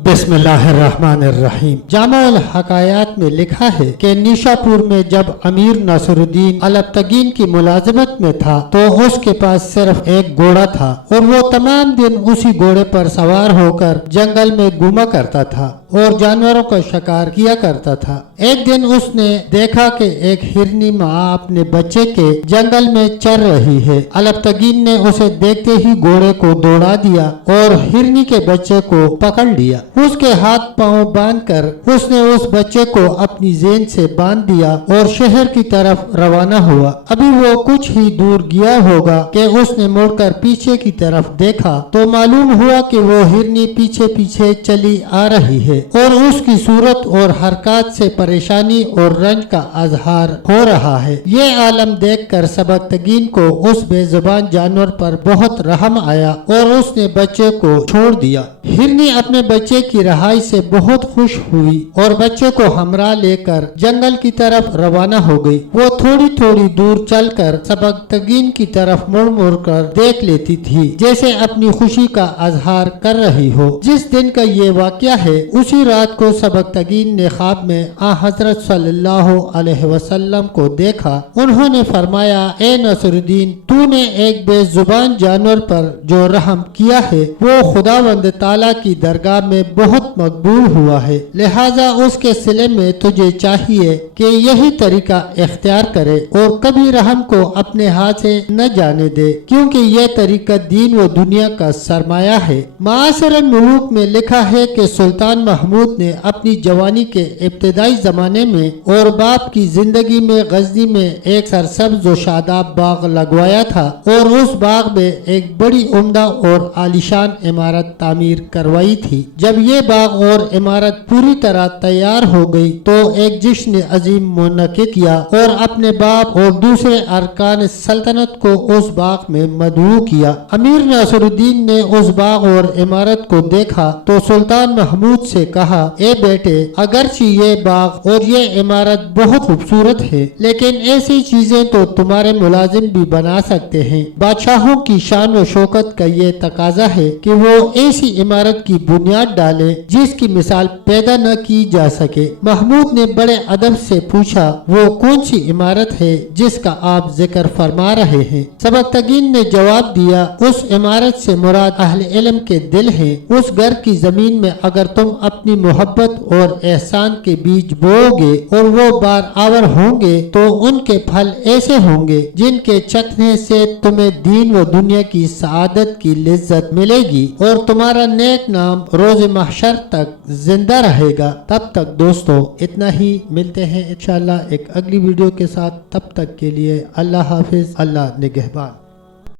बिस्मिल्लाहिर्रहमानिर्रहीम। जामुल हकायात में लिखा है कि निशापुर में जब अमीर नसरुद्दीन अलबतगीन की मुलाजमत में था तो उसके पास सिर्फ एक घोड़ा था और वो तमाम दिन उसी घोड़े पर सवार होकर जंगल में घूमा करता था और जानवरों का शिकार किया करता था। एक दिन उसने देखा कि एक हिरनी माँ अपने बच्चे के जंगल में चर रही है। अलबतगीन ने उसे देखते ही घोड़े को दौड़ा दिया और हिरनी के बच्चे को पकड़ लिया। उसके हाथ पांव बांधकर उसने उस बच्चे को अपनी जेन से बांध दिया और शहर की तरफ रवाना हुआ। अभी वो कुछ ही दूर गया होगा कि उसने मुड़कर पीछे की तरफ देखा तो मालूम हुआ कि वो हिरनी पीछे पीछे चली आ रही है और उसकी सूरत और हरकत से परेशानी और रंज का अजहार हो रहा है। ये आलम देखकर सबकतगीन को उस बेजुबान जानवर पर बहुत रहम आया और उसने बच्चे को छोड़ दिया। हिरनी अपने बच्चे की रहाई से बहुत खुश हुई और बच्चे को हमरा लेकर जंगल की तरफ रवाना हो गई। वो थोड़ी थोड़ी दूर चलकर सबकतगीन की तरफ मुड़ मुड़ कर देख लेती थी जैसे अपनी खुशी का अजहार कर रही हो। जिस दिन का ये वाक़या है उसी रात को सबकतगीन ने ख्वाब में हजरत सल्लल्लाहु अलैहि वसल्लम को देखा। उन्होंने फरमाया, ए नसरुद्दीन, तूने एक बेजुबान जानवर पर जो रहम किया है वो खुदावंद ताला की दरगाह में बहुत मकबूल हुआ है, लिहाजा उसके सिले में तुझे चाहिए कि यही तरीका इख्तियार करे और कभी रहम को अपने हाथ से न जाने दे, क्योंकि यह तरीका दीन व दुनिया का सरमाया है। मासर मुल्क में लिखा है कि सुल्तान महमूद ने अपनी जवानी के इब्तदाई जमाने में और बाप की जिंदगी में गजनी में एक सरसब्ज व शादाब बाग लगवाया था और उस बाग में एक बड़ी उम्दा और आलिशान इमारत तामीर करवाई थी। जब ये बाग और इमारत पूरी तरह तैयार हो गई तो एक जश्न अजीम मुनक्किद किया और अपने बाप और दूसरे अरकान सल्तनत को उस बाग में मदऊ किया। अमीर नसरुद्दीन ने उस बाग और इमारत को देखा तो सुल्तान महमूद से कहा, ए बेटे, अगरचे ये बाग और ये इमारत बहुत खूबसूरत है, लेकिन ऐसी चीजें तो तुम्हारे मुलाजिम भी बना सकते हैं। बादशाहों की शान व शौकत का ये तकाजा है कि वो ऐसी इमारत की बुनियाद डाले जिसकी मिसाल पैदा न की जा सके। महमूद ने बड़े अदब से पूछा, वो कौन सी इमारत है जिसका आप जिक्र फरमा रहे हैं? सबकतगीन ने जवाब दिया, उस इमारत से मुराद अहले इल्म के दिल है। उस घर की जमीन में अगर तुम अपनी मोहब्बत और एहसान के बीज बोओगे और वो बार आवर होंगे तो उनके फल ऐसे होंगे जिनके चखने से तुम्हें दीन व दुनिया की सआदत की लिज्जत मिलेगी और तुम्हारा नेक नाम रोज महशर तक जिंदा रहेगा। तब तक दोस्तों इतना ही, मिलते हैं इंशाअल्लाह एक अगली वीडियो के साथ। तब तक के लिए अल्लाह हाफिज, अल्लाह निगहबान।